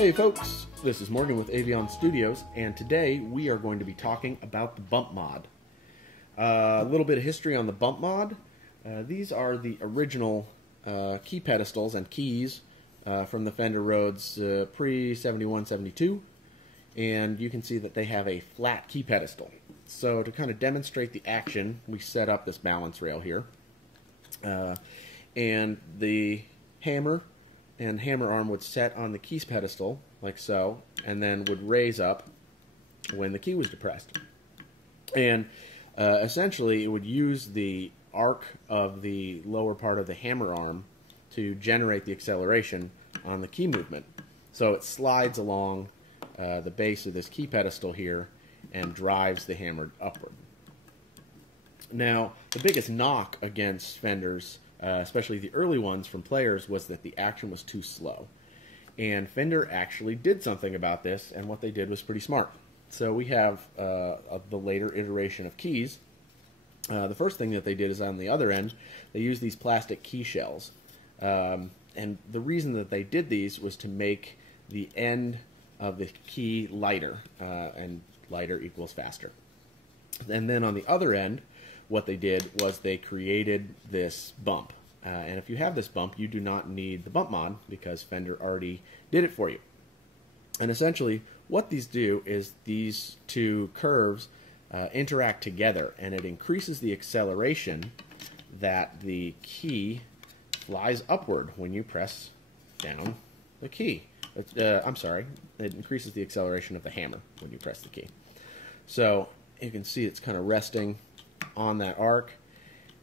Hey folks, this is Morgan with Avion Studios, and today we are going to be talking about the bump mod. A little bit of history on the bump mod. These are the original key pedestals and keys from the Fender Rhodes pre-71-72, and you can see that they have a flat key pedestal. So to kind of demonstrate the action, we set up this balance rail here, and the hammer and hammer arm would set on the keys pedestal, like so, and then would raise up when the key was depressed. And essentially, it would use the arc of the lower part of the hammer arm to generate the acceleration on the key movement. So it slides along the base of this key pedestal here and drives the hammer upward. Now, the biggest knock against Fenders, especially the early ones from players, was that the action was too slow. And Fender actually did something about this, and what they did was pretty smart. So we have the later iteration of keys. The first thing that they did is on the other end, they used these plastic key shells. And the reason that they did these was to make the end of the key lighter, and lighter equals faster. And then on the other end, what they did was they created this bump. And if you have this bump, you do not need the bump mod because Fender already did it for you. And essentially, what these do is these two curves interact together, and it increases the acceleration that the key flies upward when you press down the key. I'm sorry, it increases the acceleration of the hammer when you press the key. So you can see it's kind of resting on that arc.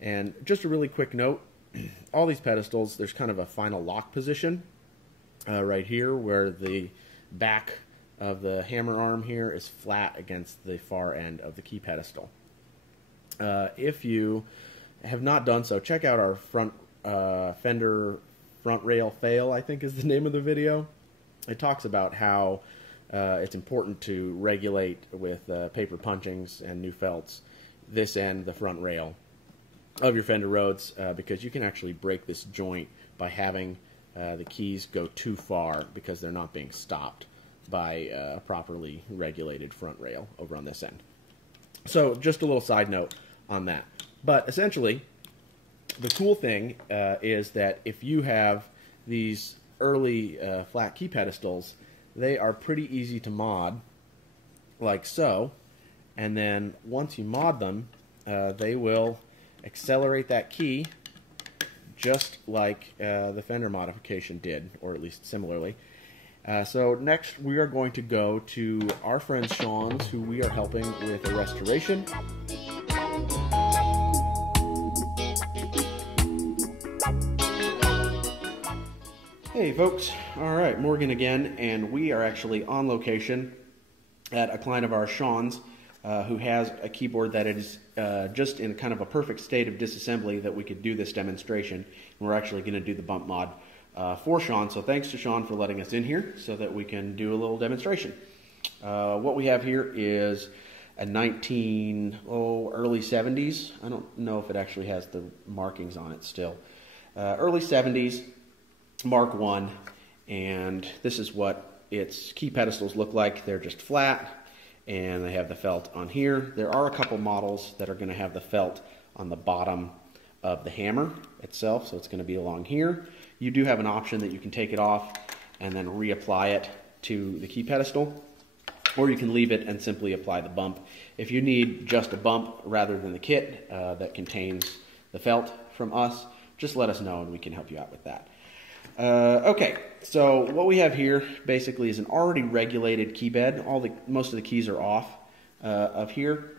And just a really quick note, all these pedestals, there's kind of a final lock position right here where the back of the hammer arm here is flat against the far end of the key pedestal. If you have not done so, check out our Fender front rail fail, I think is the name of the video. It talks about how it's important to regulate with paper punchings and new felts this end, the front rail of your Fender Rhodes, because you can actually break this joint by having the keys go too far because they're not being stopped by a properly regulated front rail over on this end. So just a little side note on that. But essentially, the cool thing is that if you have these early flat key pedestals, they are pretty easy to mod, like so. And then once you mod them, they will accelerate that key just like the Fender modification did, or at least similarly. So next we are going to go to our friend Sean's, who we are helping with a restoration. Hey folks, alright, Morgan again, and we are actually on location at a client of ours, Sean's, who has a keyboard that is just in kind of a perfect state of disassembly that we could do this demonstration. And we're actually going to do the bump mod for Sean. So thanks to Sean for letting us in here so that we can do a little demonstration. What we have here is a early 70s. I don't know if it actually has the markings on it still. Early 70s, Mark I, and this is what its key pedestals look like. They're just flat, and they have the felt on here. There are a couple models that are going to have the felt on the bottom of the hammer itself, so it's going to be along here. You do have an option that you can take it off and then reapply it to the key pedestal, or you can leave it and simply apply the bump. If you need just a bump rather than the kit that contains the felt from us, just let us know and we can help you out with that. Okay, so what we have here basically is an already regulated key bed. Most of the keys are off of here,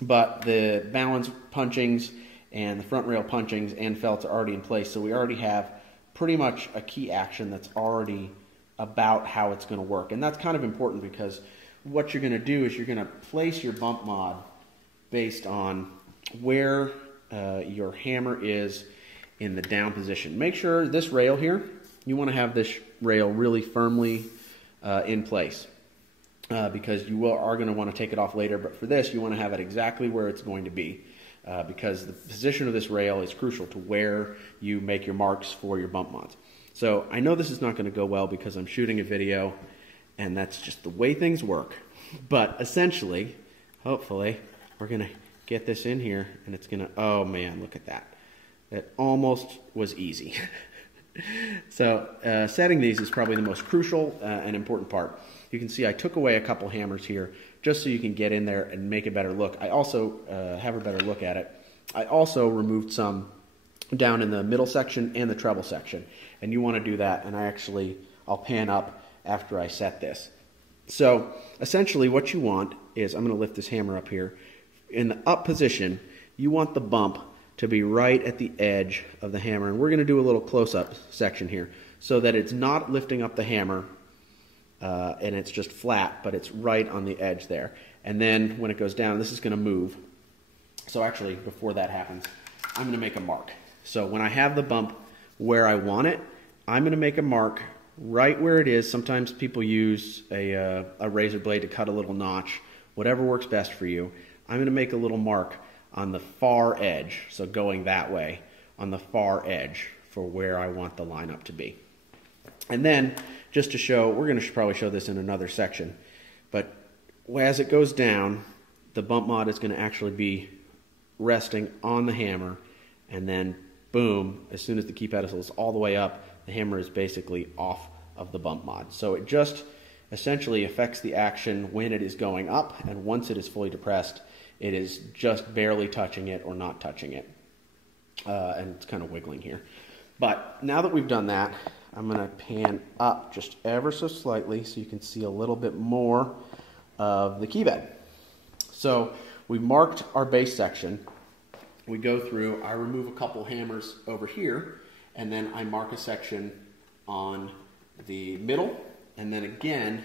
but the balance punchings and the front rail punchings and felts are already in place, so we already have pretty much a key action that's already about how it's going to work. And that's kind of important because what you're going to do is you're going to place your bump mod based on where your hammer is in the down position. Make sure this rail here, you want to have this rail really firmly in place because you are going to want to take it off later, but for this you want to have it exactly where it's going to be because the position of this rail is crucial to where you make your marks for your bump mods. So I know this is not going to go well because I'm shooting a video, and that's just the way things work. But essentially, hopefully, we're going to get this in here, and it's going to, oh man, look at that. It almost was easy. So setting these is probably the most crucial and important part. You can see I took away a couple hammers here just so you can get in there and make a better look. I also have a better look at it. I also removed some down in the middle section and the treble section, and you want to do that, and I'll pan up after I set this. So essentially what you want is, I'm going to lift this hammer up here, in the up position you want the bump to be right at the edge of the hammer, and we're going to do a little close-up section here so that it's not lifting up the hammer and it's just flat, but it's right on the edge there. And then when it goes down, this is going to move. So actually, before that happens, I'm going to make a mark. So when I have the bump where I want it, I'm going to make a mark right where it is. Sometimes people use a razor blade to cut a little notch. Whatever works best for you. I'm going to make a little mark on the far edge, so going that way, on the far edge for where I want the lineup to be. And then, just to show, we're going to probably show this in another section, but as it goes down, the bump mod is going to actually be resting on the hammer, and then boom, as soon as the key pedestal is all the way up, the hammer is basically off of the bump mod. So it just essentially affects the action when it is going up, and once it is fully depressed, it is just barely touching it or not touching it. And it's kind of wiggling here. But now that we've done that, I'm going to pan up just ever so slightly so you can see a little bit more of the key bed. So we marked our base section. We go through, I remove a couple hammers over here, and then I mark a section on the middle, and then again,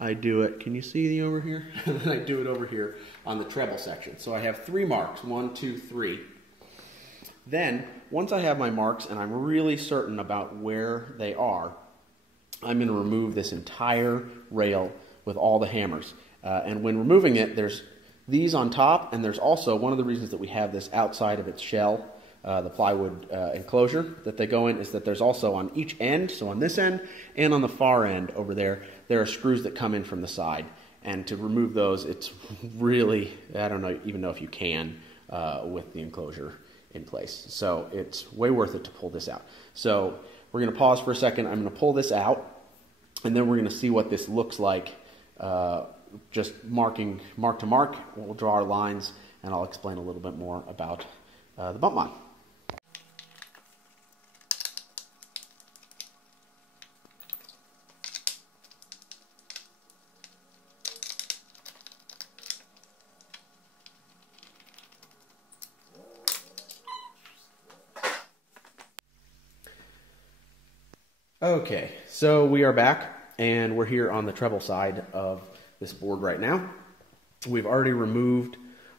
I do it, can you see the over here? And then I do it over here on the treble section. So I have 3 marks, 1, 2, 3. Then, once I have my marks and I'm really certain about where they are, I'm going to remove this entire rail with all the hammers. And when removing it, there's these on top, and there's also, one of the reasons that we have this outside of its shell, the plywood enclosure that they go in, is that there's also on each end, so on this end and on the far end over there, there are screws that come in from the side. And to remove those, it's really, I don't even know if you can with the enclosure in place. So it's way worth it to pull this out. So we're going to pause for a second. I'm going to pull this out, and then we're going to see what this looks like, just marking mark to mark. We'll draw our lines, and I'll explain a little bit more about the bump mod. Okay, so we are back, and we're here on the treble side of this board right now. We've already removed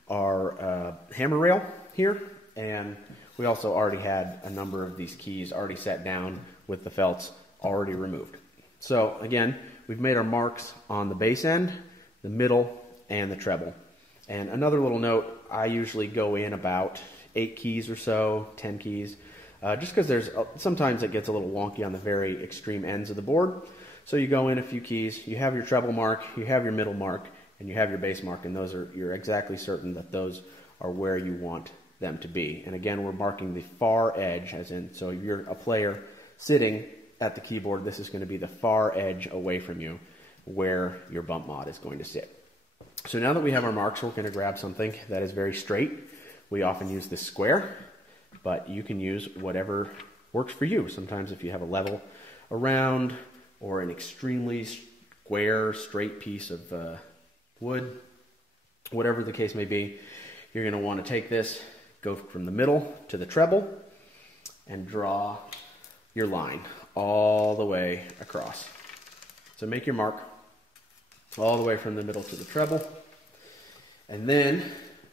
our hammer rail here, and we also already had a number of these keys already set down with the felts already removed. So again, we've made our marks on the bass end, the middle, and the treble. And another little note, I usually go in about 8 keys or so, 10 keys, just because sometimes it gets a little wonky on the very extreme ends of the board. So you go in a few keys, you have your treble mark, you have your middle mark, and you have your bass mark, and you're exactly certain that those are where you want them to be. And again, we're marking the far edge, as in, so if you're a player sitting at the keyboard, this is going to be the far edge away from you where your bump mod is going to sit. So now that we have our marks, we're going to grab something that is very straight. We often use this square, but you can use whatever works for you. Sometimes if you have a level around or an extremely square, straight piece of wood, whatever the case may be, you're going to want to take this, go from the middle to the treble, and draw your line all the way across. So make your mark all the way from the middle to the treble, and then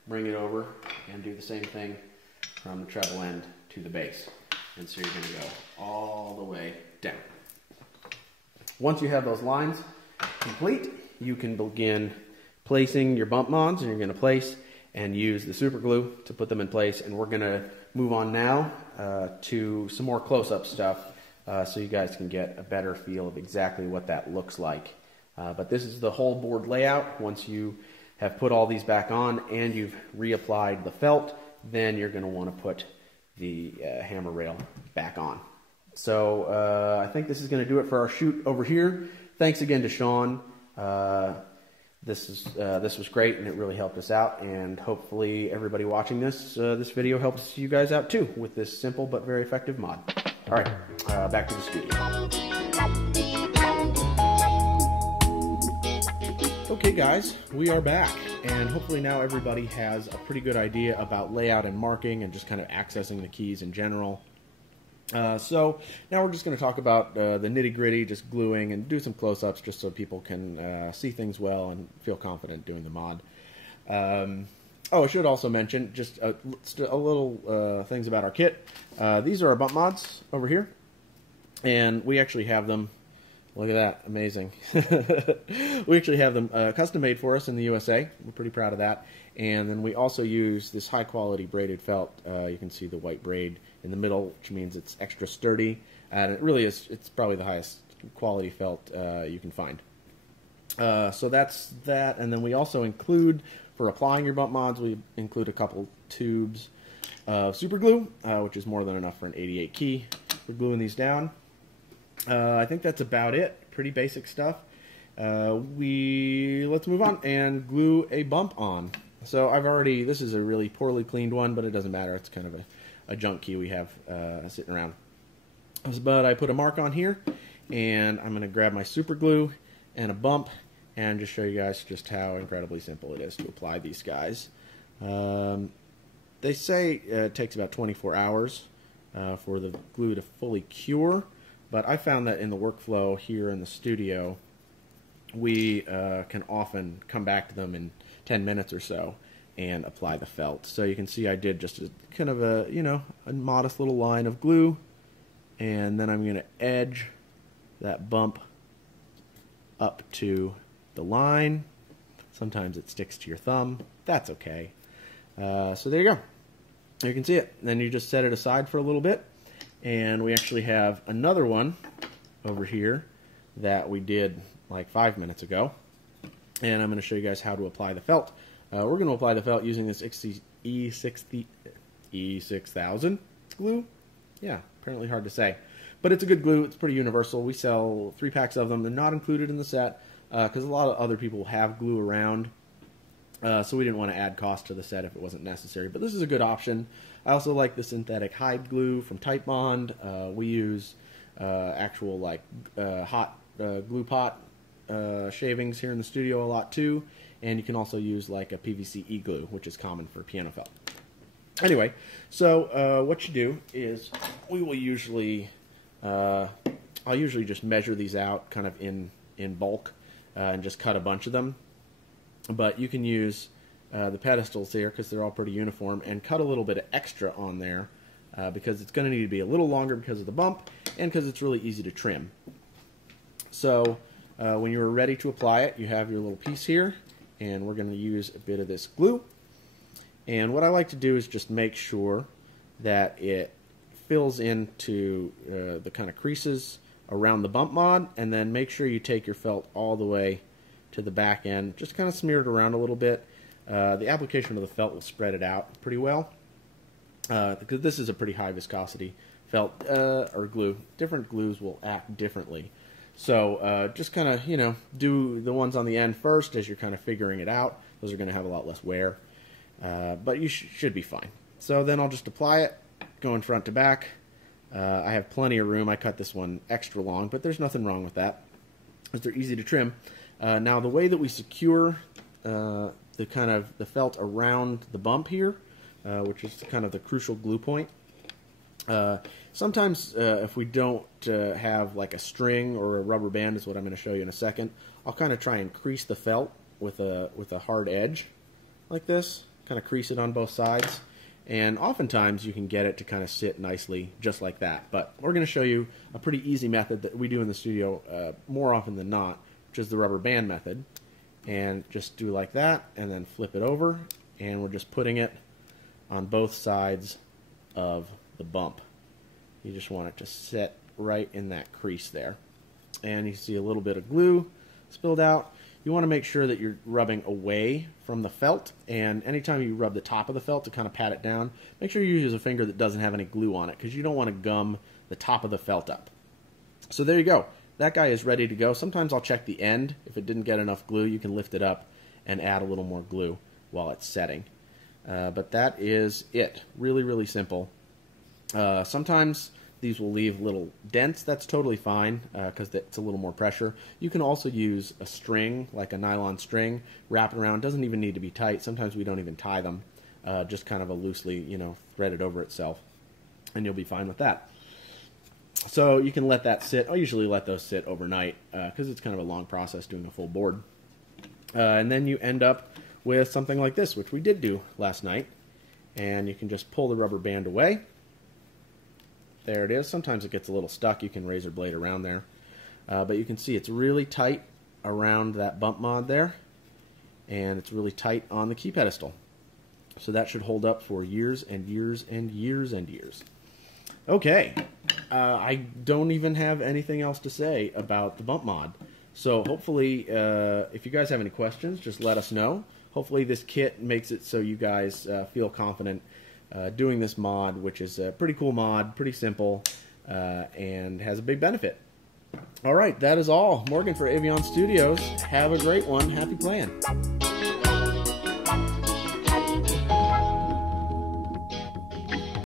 bring it over and do the same thing from the treble end to the bass. And so you're going to go all the way down. Once you have those lines complete, you can begin placing your bump mods, and you're going to place and use the super glue to put them in place. And we're going to move on now to some more close-up stuff so you guys can get a better feel of exactly what that looks like. But this is the whole board layout. Once you have put all these back on and you've reapplied the felt, then you're going to want to put the hammer rail back on. So I think this is going to do it for our shoot over here. Thanks again to Sean. This was great, and it really helped us out, and hopefully everybody watching this video helps you guys out too with this simple but very effective mod. All right, back to the studio. Okay guys, we are back, and hopefully now everybody has a pretty good idea about layout and marking and just kind of accessing the keys in general. So now we're just going to talk about the nitty-gritty, just gluing, and do some close-ups just so people can see things well and feel confident doing the mod. I should also mention just a little things about our kit. These are our bump mods over here, and we actually have them. Look at that, amazing. We actually have them custom made for us in the USA. We're pretty proud of that. And then we also use this high quality braided felt. You can see the white braid in the middle, which means it's extra sturdy. And it really is, it's probably the highest quality felt you can find. So that's that. And then we also include, for applying your bump mods, we include a couple tubes of super glue, which is more than enough for an 88 key. We're gluing these down. I think that's about it. Pretty basic stuff. Let's move on and glue a bump on. So this is a really poorly cleaned one, but it doesn't matter. It's kind of a junk key we have sitting around. But I put a mark on here, and I'm going to grab my super glue and a bump and just show you guys just how incredibly simple it is to apply these guys. They say it takes about 24 hours for the glue to fully cure. But I found that in the workflow here in the studio, we can often come back to them in 10 minutes or so and apply the felt. So you can see I did just kind of a modest little line of glue, and then I'm going to edge that bump up to the line. Sometimes it sticks to your thumb. That's okay. So there you go. You can see it. Then you just set it aside for a little bit. And we actually have another one over here that we did like 5 minutes ago. And I'm going to show you guys how to apply the felt. We're going to apply the felt using this E6000 glue. Yeah, apparently hard to say. But it's a good glue. It's pretty universal. We sell 3 packs of them. They're not included in the set because a lot of other people have glue around. So we didn't want to add cost to the set if it wasn't necessary. But this is a good option. I also like the synthetic hide glue from Type Bond. We use actual hot glue pot shavings here in the studio a lot too. And you can also use like a PVC e-glue, which is common for piano felt. Anyway, so what you do is we will usually, I'll usually just measure these out kind of in bulk and just cut a bunch of them. But you can use the pedestals here because they're all pretty uniform, and cut a little bit of extra on there because it's going to need to be a little longer because of the bump and because it's really easy to trim. So when you're ready to apply it, you have your little piece here, and we're going to use a bit of this glue. And what I like to do is just make sure that it fills into the kind of creases around the bump mod, and then make sure you take your felt all the way to the back end. Just kind of smear it around a little bit. The application of the felt will spread it out pretty well because this is a pretty high viscosity felt or glue. Different glues will act differently. So just kind of, do the ones on the end first as you're kind of figuring it out. Those are going to have a lot less wear, but you should be fine. So then I'll just apply it, going front to back. I have plenty of room. I cut this one extra long, but there's nothing wrong with that because they're easy to trim. Now the way that we secure the felt around the bump here, which is kind of the crucial glue point. Sometimes if we don't have like a string or a rubber band, is what I'm going to show you in a second, I'll kind of try and crease the felt with a hard edge like this, kind of crease it on both sides, and oftentimes you can get it to kind of sit nicely just like that. But we're going to show you a pretty easy method that we do in the studio more often than not, which is the rubber band method. And just do like that, and then flip it over, and we're just putting it on both sides of the bump. You just want it to sit right in that crease there. And you see a little bit of glue spilled out. You want to make sure that you're rubbing away from the felt, and anytime you rub the top of the felt to kind of pat it down, make sure you use a finger that doesn't have any glue on it, because you don't want to gum the top of the felt up. So there you go. That guy is ready to go. Sometimes I'll check the end. If it didn't get enough glue, you can lift it up and add a little more glue while it's setting. But that is it. Really, really simple. Sometimes these will leave little dents. That's totally fine because it's a little more pressure. You can also use a string, like a nylon string, wrap it around. Doesn't even need to be tight. Sometimes we don't even tie them. Just kind of a loosely, thread it over itself, and you'll be fine with that. So you can let that sit. I usually let those sit overnight because it's kind of a long process doing a full board. And then you end up with something like this, which we did do last night. And you can just pull the rubber band away. There it is. Sometimes it gets a little stuck. You can razor blade around there. But you can see it's really tight around that bump mod there. And it's really tight on the key pedestal. So that should hold up for years and years and years and years. Okay. I don't even have anything else to say about the bump mod. So hopefully, if you guys have any questions, just let us know. Hopefully this kit makes it so you guys feel confident doing this mod, which is a pretty cool mod, pretty simple, and has a big benefit. All right, that is all. Morgan for Avion Studios. Have a great one. Happy playing.